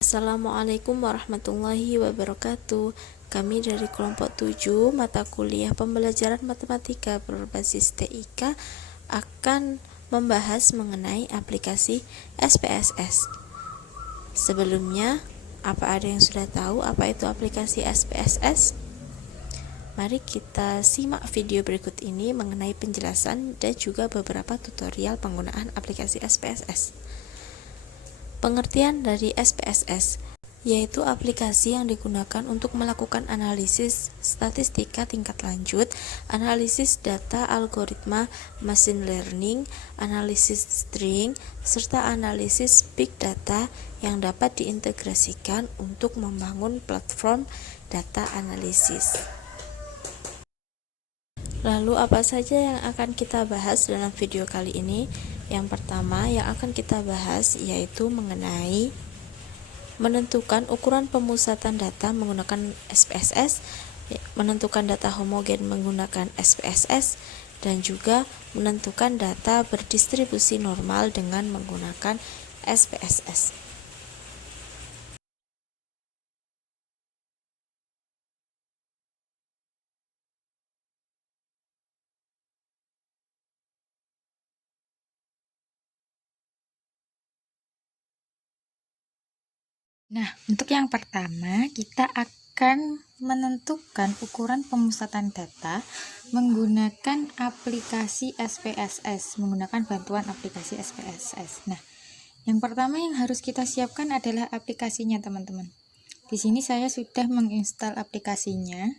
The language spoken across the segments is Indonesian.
Assalamualaikum warahmatullahi wabarakatuh. Kami dari kelompok 7 mata kuliah pembelajaran matematika berbasis TIK akan membahas mengenai aplikasi SPSS. Sebelumnya, apa ada yang sudah tahu apa itu aplikasi SPSS? Mari kita simak video berikut ini mengenai penjelasan dan juga beberapa tutorial penggunaan aplikasi SPSS. Pengertian dari SPSS yaitu aplikasi yang digunakan untuk melakukan analisis statistika tingkat lanjut, analisis data algoritma machine learning, analisis string, serta analisis big data yang dapat diintegrasikan untuk membangun platform data analisis. Lalu apa saja yang akan kita bahas dalam video kali ini? Yang pertama yang akan kita bahas yaitu mengenai menentukan ukuran pemusatan data menggunakan SPSS, menentukan data homogen menggunakan SPSS, dan juga menentukan data berdistribusi normal dengan menggunakan SPSS. Nah, untuk yang pertama, kita akan menentukan ukuran pemusatan data menggunakan aplikasi SPSS, menggunakan bantuan aplikasi SPSS. Nah, yang pertama yang harus kita siapkan adalah aplikasinya, teman-teman. Di sini saya sudah menginstal aplikasinya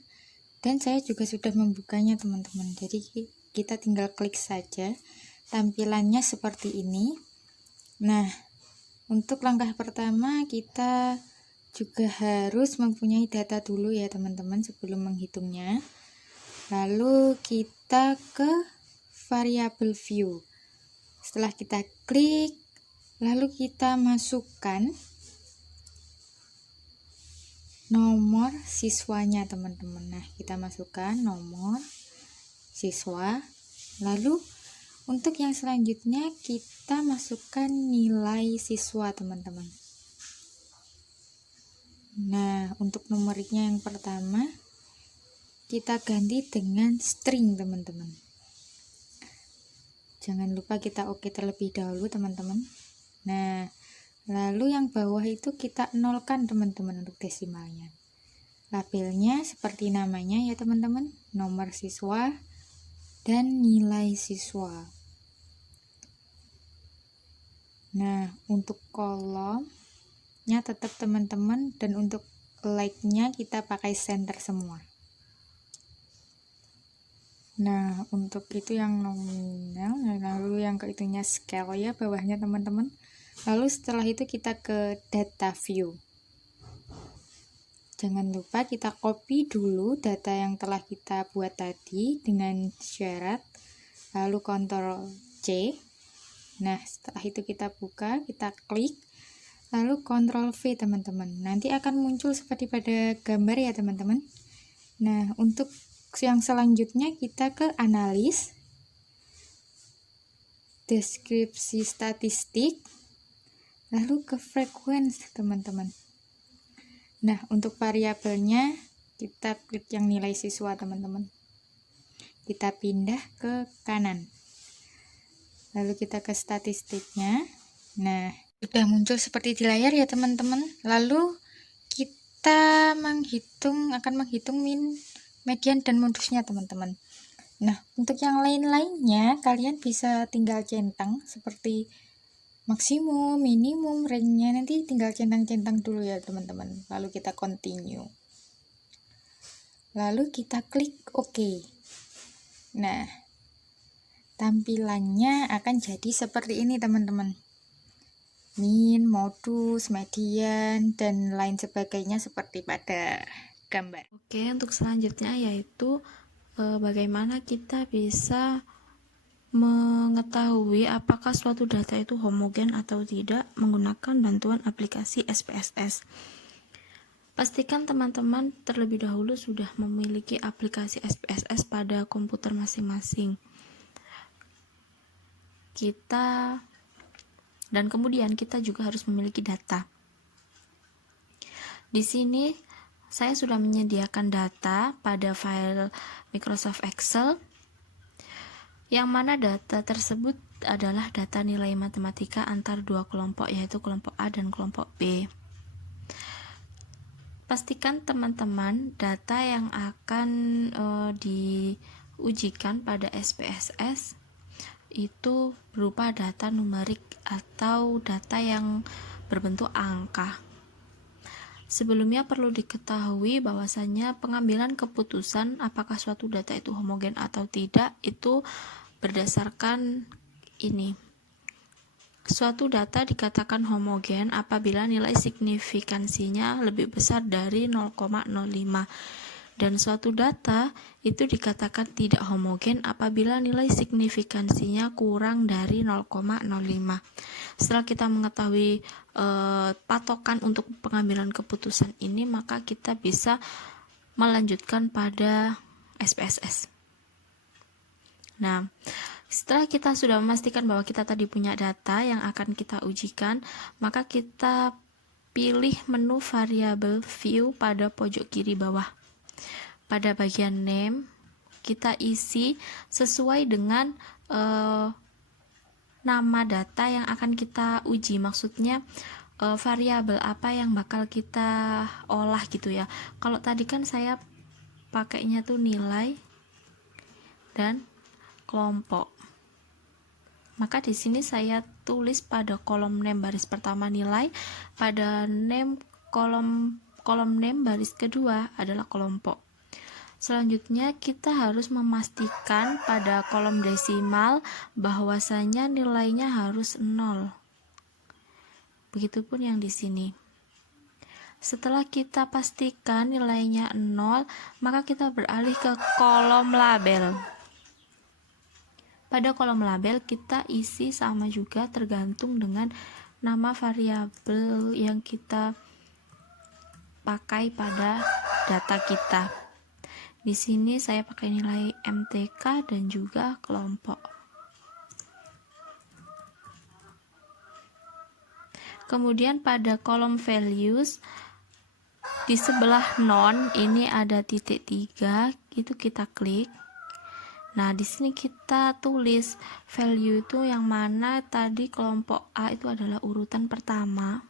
dan saya juga sudah membukanya, teman-teman. Jadi, kita tinggal klik saja. Tampilannya seperti ini. Nah, untuk langkah pertama kita juga harus mempunyai data dulu ya teman-teman sebelum menghitungnya. Lalu kita ke variable view. Setelah kita klik, lalu kita masukkan nomor siswanya teman-teman. Nah, kita masukkan nomor siswa. Lalu untuk yang selanjutnya kita masukkan nilai siswa teman-teman. Nah, untuk numeriknya yang pertama kita ganti dengan string teman-teman. Jangan lupa kita oke terlebih dahulu teman-teman. Nah, lalu yang bawah itu kita nolkan teman-teman untuk desimalnya. Labelnya seperti namanya ya teman-teman, nomor siswa dan nilai siswa. Nah, untuk kolomnya tetap teman-teman, dan untuk like-nya kita pakai center semua. Nah, untuk itu yang nominal, lalu yang ke itunya scale ya bawahnya teman-teman. Lalu setelah itu kita ke data view. Jangan lupa kita copy dulu data yang telah kita buat tadi dengan syarat, lalu Ctrl C. Nah, setelah itu kita buka, kita klik, lalu Ctrl V teman-teman. Nanti akan muncul seperti pada gambar ya teman-teman. Nah, untuk yang selanjutnya kita ke analis, deskripsi statistik, lalu ke frekuensi teman-teman. Nah, untuk variabelnya kita klik yang nilai siswa teman-teman. Kita pindah ke kanan. Lalu kita ke statistiknya. Nah, sudah muncul seperti di layar ya teman-teman. Lalu kita akan menghitung min, median dan modusnya teman-teman. Nah, untuk yang lain-lainnya kalian bisa tinggal centang seperti maksimum, minimum, range-nya nanti tinggal centang-centang dulu ya teman-teman. Lalu kita continue. Lalu kita klik OK. Nah, tampilannya akan jadi seperti ini teman-teman. Min, modus, median, dan lain sebagainya seperti pada gambar. Oke, untuk selanjutnya yaitu bagaimana kita bisa mengetahui apakah suatu data itu homogen atau tidak menggunakan bantuan aplikasi SPSS. Pastikan teman-teman terlebih dahulu sudah memiliki aplikasi SPSS pada komputer masing-masing. Dan kemudian kita juga harus memiliki data. Di sini saya sudah menyediakan data pada file Microsoft Excel, yang mana data tersebut adalah data nilai matematika antar dua kelompok, yaitu kelompok A dan kelompok B. Pastikan teman-teman data yang akan diujikan pada SPSS itu berupa data numerik atau data yang berbentuk angka. Sebelumnya perlu diketahui bahwasanya pengambilan keputusan apakah suatu data itu homogen atau tidak itu berdasarkan ini. Suatu data dikatakan homogen apabila nilai signifikansinya lebih besar dari 0,05, dan suatu data itu dikatakan tidak homogen apabila nilai signifikansinya kurang dari 0,05. Setelah kita mengetahui patokan untuk pengambilan keputusan ini, maka kita bisa melanjutkan pada SPSS. Nah, setelah kita sudah memastikan bahwa kita tadi punya data yang akan kita ujikan, maka kita pilih menu variabel view pada pojok kiri bawah. Pada bagian name, kita isi sesuai dengan nama data yang akan kita uji. Maksudnya variabel apa yang bakal kita olah gitu ya. Kalau tadi kan saya pakainya tuh nilai dan kelompok. Maka di sini saya tulis pada kolom name baris pertama nilai, pada name kolom name baris kedua adalah kelompok. Selanjutnya kita harus memastikan pada kolom desimal bahwasanya nilainya harus 0. Begitupun yang di sini. Setelah kita pastikan nilainya 0, maka kita beralih ke kolom label. Pada kolom label kita isi sama juga tergantung dengan nama variabel yang kita pakai pada data kita. Di sini saya pakai nilai MTK dan juga kelompok. Kemudian pada kolom values di sebelah non ini ada titik 3, itu kita klik. Nah, di sini kita tulis value itu yang mana tadi kelompok A itu adalah urutan pertama.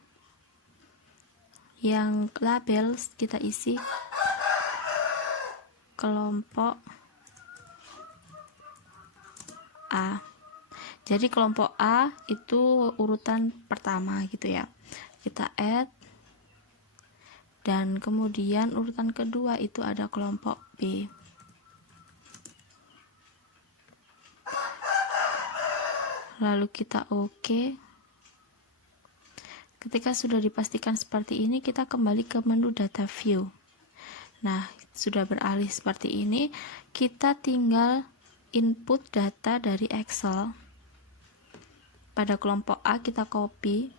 Yang label kita isi kelompok A. Jadi kelompok A itu urutan pertama gitu ya. Kita add, dan kemudian urutan kedua itu ada kelompok B. Lalu kita OK. Ketika sudah dipastikan seperti ini, kita kembali ke menu data view. Nah, sudah beralih seperti ini, kita tinggal input data dari Excel. Pada kelompok A kita copy,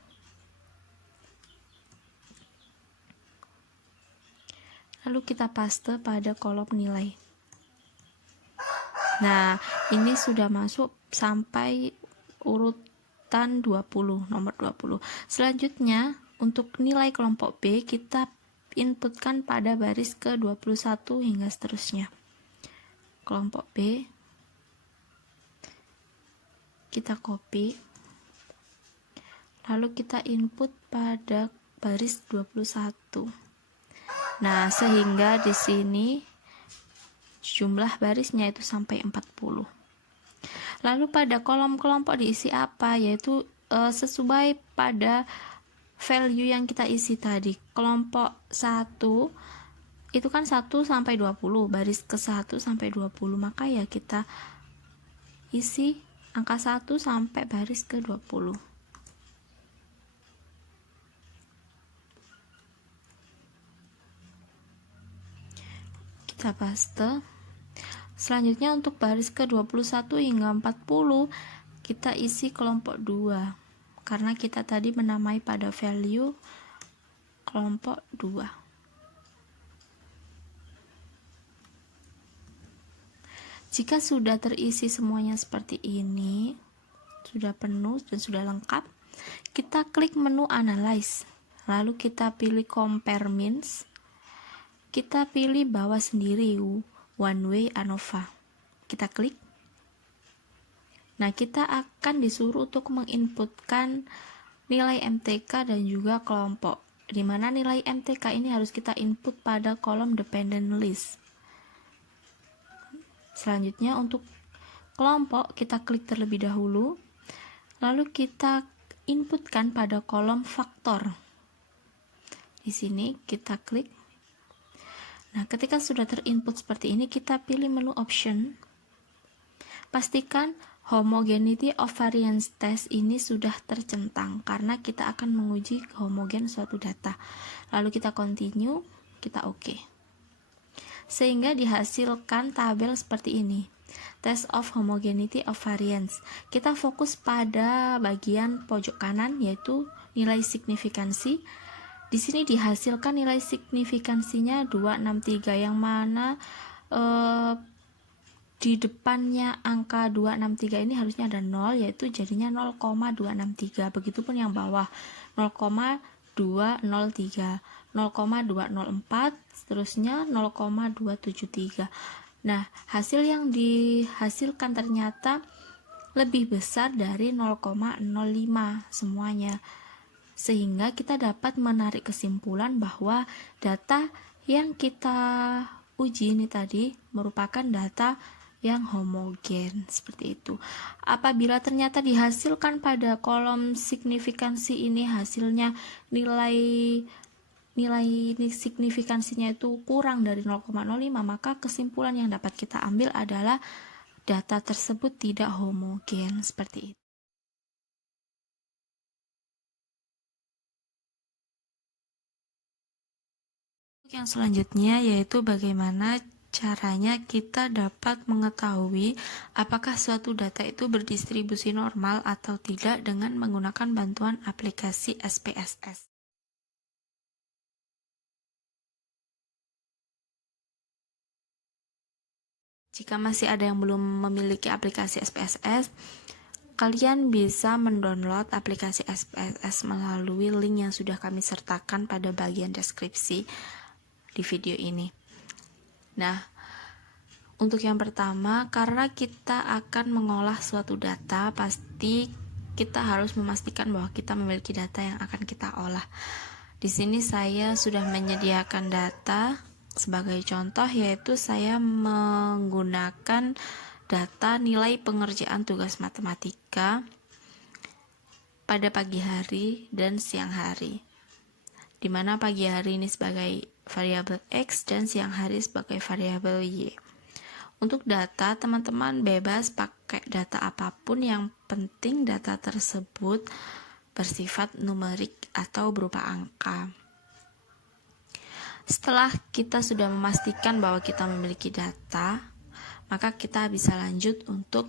lalu kita paste pada kolom nilai. Nah, ini sudah masuk sampai urutan 20, nomor 20. Selanjutnya, untuk nilai kelompok B kita inputkan pada baris ke-21 hingga seterusnya. Kelompok B kita copy, lalu kita input pada baris 21. Nah, sehingga di sini jumlah barisnya itu sampai 40. Lalu pada kolom kelompok diisi apa? Yaitu sesuai pada value yang kita isi tadi. Kelompok 1 itu kan 1 sampai 20, baris ke 1 sampai 20, maka ya kita isi angka 1 sampai baris ke 20. Kita paste. Selanjutnya untuk baris ke-21 hingga 40 kita isi kelompok 2, karena kita tadi menamai pada value kelompok 2. Jika sudah terisi semuanya seperti ini, sudah penuh dan sudah lengkap, kita klik menu Analyze. lalu kita pilih compare means, kita pilih bawah sendiri one way ANOVA, kita klik. Nah, kita akan disuruh untuk menginputkan nilai MTK dan juga kelompok, di mana nilai MTK ini harus kita input pada kolom dependent list. Selanjutnya untuk kelompok kita klik terlebih dahulu, lalu kita inputkan pada kolom faktor. Di sini kita klik. Nah, ketika sudah terinput seperti ini, kita pilih menu option. Pastikan homogeneity of variance test ini sudah tercentang karena kita akan menguji homogen suatu data. Lalu kita continue, kita oke. Sehingga dihasilkan tabel seperti ini. Test of homogeneity of variance. Kita fokus pada bagian pojok kanan yaitu nilai signifikansi. Di sini dihasilkan nilai signifikansinya 263 yang mana di depannya angka 263 ini harusnya ada 0, yaitu jadinya 0,263. Begitupun yang bawah 0,203, 0,204, seterusnya 0,273. Nah, hasil yang dihasilkan ternyata lebih besar dari 0,05 semuanya. Sehingga kita dapat menarik kesimpulan bahwa data yang kita uji ini tadi merupakan data yang homogen, seperti itu. Apabila ternyata dihasilkan pada kolom signifikansi ini hasilnya nilai signifikansinya itu kurang dari 0,05, maka kesimpulan yang dapat kita ambil adalah data tersebut tidak homogen, seperti itu. Yang selanjutnya yaitu bagaimana caranya kita dapat mengetahui apakah suatu data itu berdistribusi normal atau tidak dengan menggunakan bantuan aplikasi SPSS. Jika masih ada yang belum memiliki aplikasi SPSS, kalian bisa mendownload aplikasi SPSS melalui link yang sudah kami sertakan pada bagian deskripsi di video ini. Nah, untuk yang pertama, karena kita akan mengolah suatu data, pasti kita harus memastikan bahwa kita memiliki data yang akan kita olah. Di sini saya sudah menyediakan data sebagai contoh, yaitu saya menggunakan data nilai pengerjaan tugas matematika pada pagi hari dan siang hari, di mana pagi hari ini sebagai variabel X dan siang hari sebagai variabel Y. Untuk data, teman-teman bebas pakai data apapun, yang penting data tersebut bersifat numerik atau berupa angka. Setelah kita sudah memastikan bahwa kita memiliki data, maka kita bisa lanjut untuk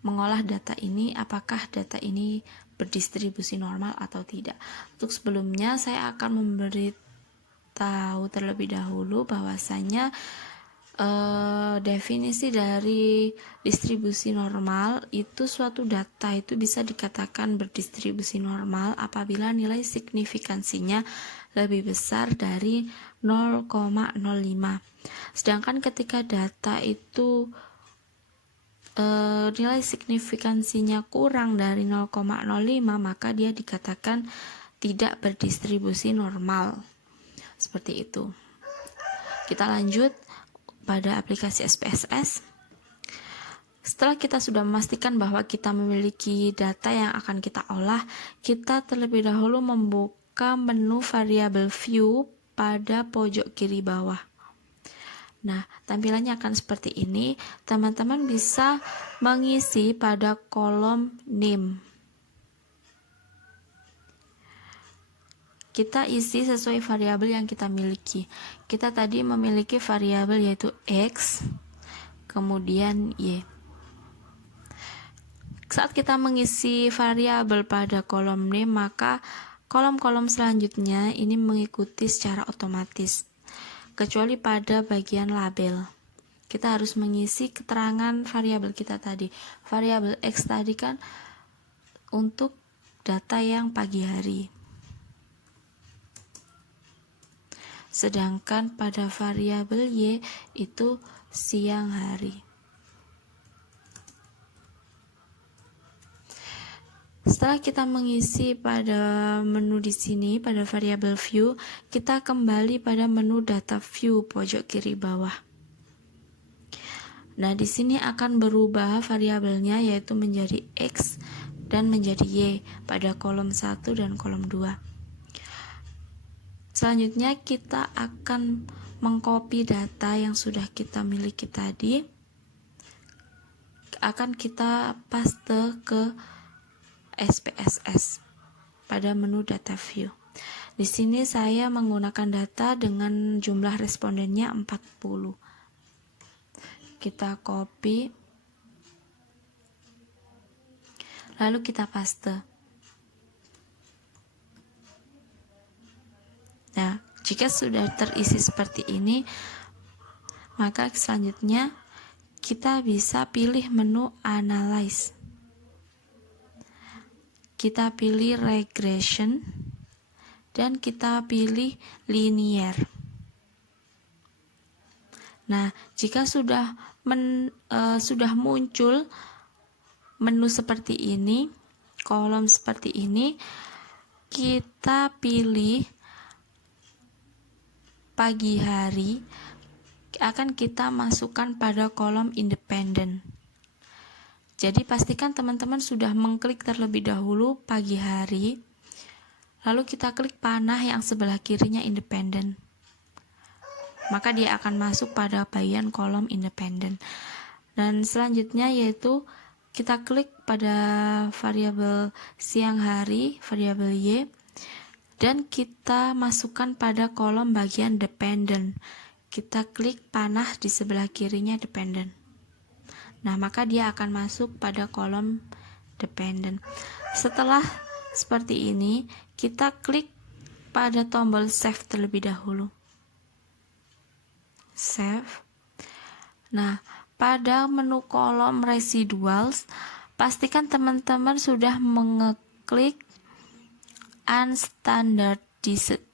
mengolah data ini, apakah data ini berdistribusi normal atau tidak. Untuk sebelumnya, saya akan memberitahu terlebih dahulu bahwasanya definisi dari distribusi normal itu suatu data itu bisa dikatakan berdistribusi normal apabila nilai signifikansinya lebih besar dari 0,05. Sedangkan ketika data itu nilai signifikansinya kurang dari 0,05, maka dia dikatakan tidak berdistribusi normal. Seperti itu. Kita lanjut pada aplikasi SPSS. Setelah kita sudah memastikan bahwa kita memiliki data yang akan kita olah, kita terlebih dahulu membuka menu variable view pada pojok kiri bawah. Nah, tampilannya akan seperti ini. Teman-teman bisa mengisi pada kolom name. Kita isi sesuai variabel yang kita miliki. Kita tadi memiliki variabel yaitu X, kemudian Y. Saat kita mengisi variabel pada kolom name, maka kolom-kolom selanjutnya ini mengikuti secara otomatis. Kecuali pada bagian label. Kita harus mengisi keterangan variabel kita tadi. Variabel X tadi kan untuk data yang pagi hari. sedangkan pada variabel Y itu siang hari. Setelah kita mengisi pada menu di sini, pada variabel view, kita kembali pada menu data view pojok kiri bawah. Nah, di sini akan berubah variabelnya, yaitu menjadi X dan menjadi Y pada kolom 1 dan kolom 2. Selanjutnya kita akan mengcopy data yang sudah kita miliki tadi, akan kita paste ke SPSS pada menu data view. Di sini saya menggunakan data dengan jumlah respondennya 40. Kita copy, lalu kita paste. Nah, jika sudah terisi seperti ini, maka selanjutnya kita bisa pilih menu Analyze. Kita pilih Regression dan kita pilih Linear. Nah, jika sudah muncul menu seperti ini, kolom seperti ini, kita pilih pagi hari, akan kita masukkan pada kolom independen. Jadi pastikan teman-teman sudah mengklik terlebih dahulu pagi hari, lalu kita klik panah yang sebelah kirinya independen. Maka dia akan masuk pada bagian kolom independen. Dan selanjutnya yaitu kita klik pada variabel siang hari, variabel Y, dan kita masukkan pada kolom bagian dependent. Kita klik panah di sebelah kirinya dependent. Nah, maka dia akan masuk pada kolom dependent. Setelah seperti ini, kita klik pada tombol save terlebih dahulu. Save. Nah, pada menu kolom residuals, pastikan teman-teman sudah mengeklik unstandardized.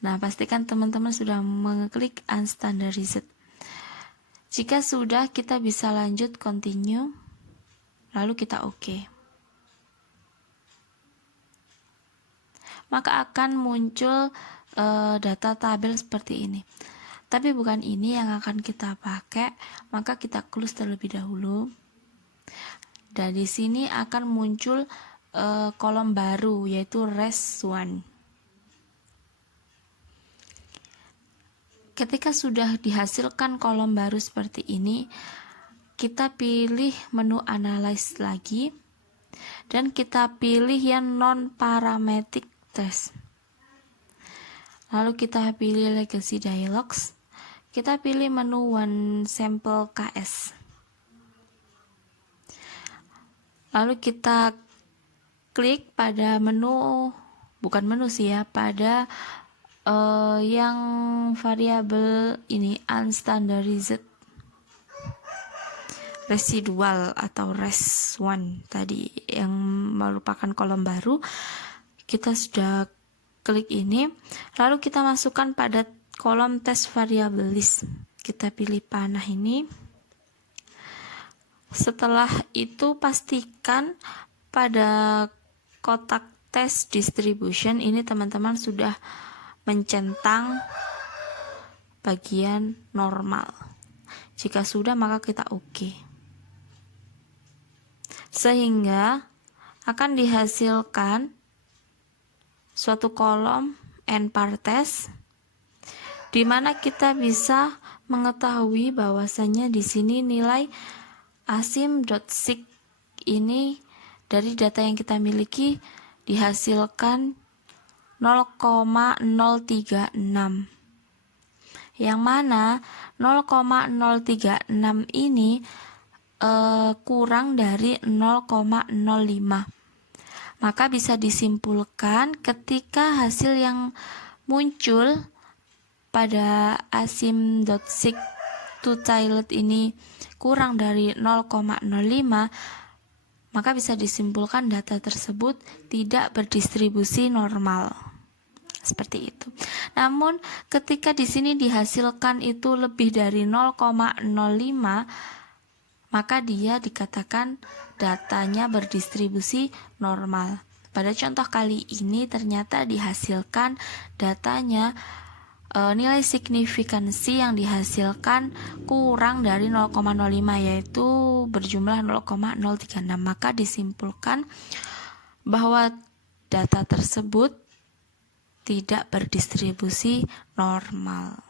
Nah, pastikan teman-teman sudah mengeklik unstandardized. Jika sudah, kita bisa lanjut continue, lalu kita OK. Maka akan muncul data tabel seperti ini. Tapi bukan ini yang akan kita pakai, maka kita close terlebih dahulu. Dan di sini akan muncul kolom baru, yaitu res 1. Ketika sudah dihasilkan kolom baru seperti ini, kita pilih menu Analyze lagi, dan kita pilih yang non-parametric test. Lalu kita pilih Legacy Dialogs, kita pilih menu One Sample KS. Lalu kita klik pada menu, bukan menu sih ya, pada yang variabel ini unstandardized residual atau res 1 tadi yang merupakan kolom baru. Kita sudah klik ini, lalu kita masukkan pada kolom test variable list. Kita pilih panah ini. Setelah itu pastikan pada kotak test distribution ini teman-teman sudah mencentang bagian normal. Jika sudah, maka kita OK. Sehingga akan dihasilkan suatu kolom npar test, di mana kita bisa mengetahui bahwasanya di sini nilai asim.sig ini dari data yang kita miliki dihasilkan 0,036, yang mana 0,036 ini kurang dari 0,05. Maka bisa disimpulkan ketika hasil yang muncul pada asim.sig to child ini kurang dari 0,05, maka bisa disimpulkan data tersebut tidak berdistribusi normal. Seperti itu. Namun ketika di sini dihasilkan itu lebih dari 0,05, maka dia dikatakan datanya berdistribusi normal. Pada contoh kali ini ternyata dihasilkan datanya nilai signifikansi yang dihasilkan kurang dari 0,05, yaitu berjumlah 0,036. Maka disimpulkan bahwa data tersebut tidak berdistribusi normal.